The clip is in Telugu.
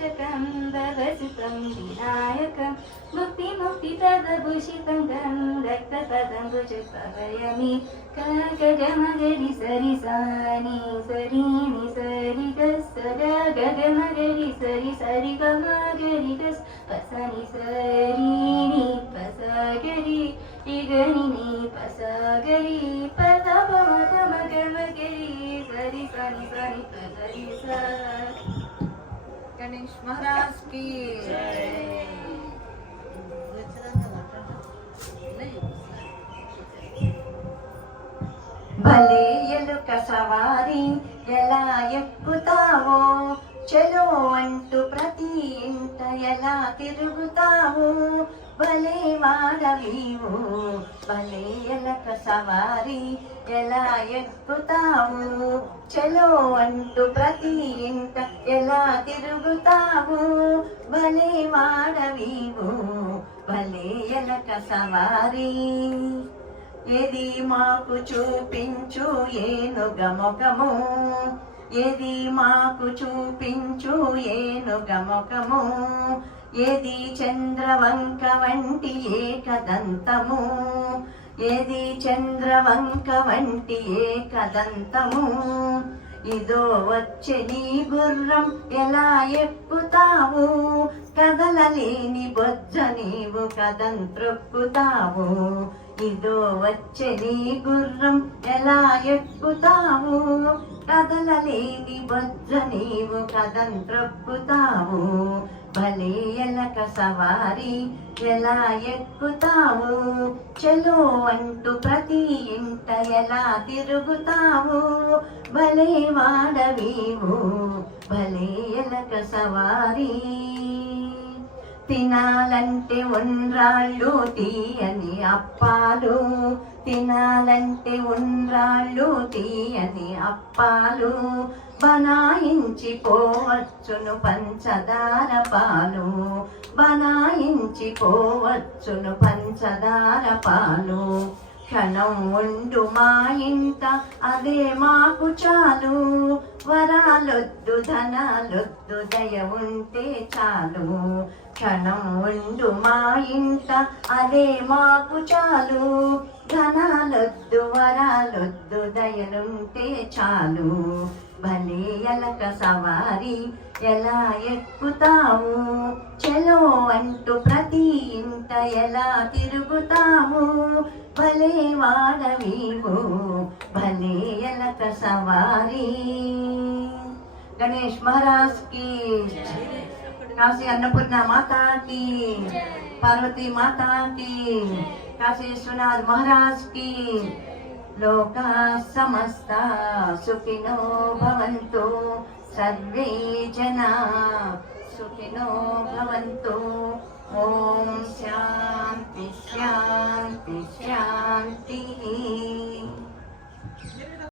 रक्षकं भवसुतं विनायकं मुक्तिमुक्तिपदभूषितं गं रक्तपदं भुजपवयमि काकगमगरि सरिसानि सरीणि सरिगस् सदा गगमगरि सरि सरी गमागरि गस् वसनि सरी గణేష్ మహారాజ్కి భలే ఎలుక సవారి ఎలా ఎక్కుతావో? చలో అంటూ ప్రతి ఇంట ఎలా తిరుగుతావు? భలే వాడవీవు భలే ఎలక సవారి ఎలా ఎక్కుతావు? చలో అంటూ ప్రతి ఇంట ఎలా తిరుగుతావు? భలే వాడవీవు భలే ఎలక సవారి. ఏది మాకు చూపించు ఏనుగ ముఖము? ఏది మాకు చూపించు ఏనుగ ముఖము? ఏది చంద్రవంక వంటి ఏకదంతము? ఏది చంద్రవంక వంటి ఏకదంతము? ఇదో వచ్చే నీ గుర్రం ఎలా ఎక్కుతావు కదలలేని బొజ్జ నీవు కదం త్రొక్కుతావు. ఇదో వచ్చని గుర్రం. ఎలా ఎక్కుతావు కదలలేని బొజ్జ నీవు కదం త్రొక్కుతావు. భలే ఎలక సవారి. ఎలా ఎక్కుతావు? చలో అంటూ ప్రతి ఇంట ఎలా తిరుగుతావు? భలే వాడవీవు భలే ఎలక సవారి. తినాలంటే ఉండ్రాళ్ళు తీయని అప్పాలు. తినాలంటే ఉండ్రాళ్ళు తీయని అప్పాలు. బనాయించిపోవచ్చును పంచదార పాలు. బనాయించిపోవచ్చును పంచదార పాలు. క్షణం ఉండు మా ఇంట అదే మాకు చాలు. వరాలొద్దు ధనాలొద్దు దయ ఉంటే చాలు. క్షణం ఉండు మా ఇంట అదే మాకు చాలు. ధనాలొద్దు వరాలొద్దు దయలుంటే చాలు. భలే ఎలక సవారి ఎలా ఎక్కుతాము? చెలో అంటూ ప్రతి ఇంట ఎలా తిరుగుతాము? వాడవీవు భలే ఎలక సవారీ. గణేష్ మహారాజ్కి కాశీ అన్నపూర్ణ మాతాకి పార్వతీ మాతాకి కాశీ విశ్వనాథ్ మహారాజ్కి లోకా సమస్త సుఖినో భవంతు. సర్వే జనా సుఖినో భవంతు. ఓం శాంతి శాంతి. Trinity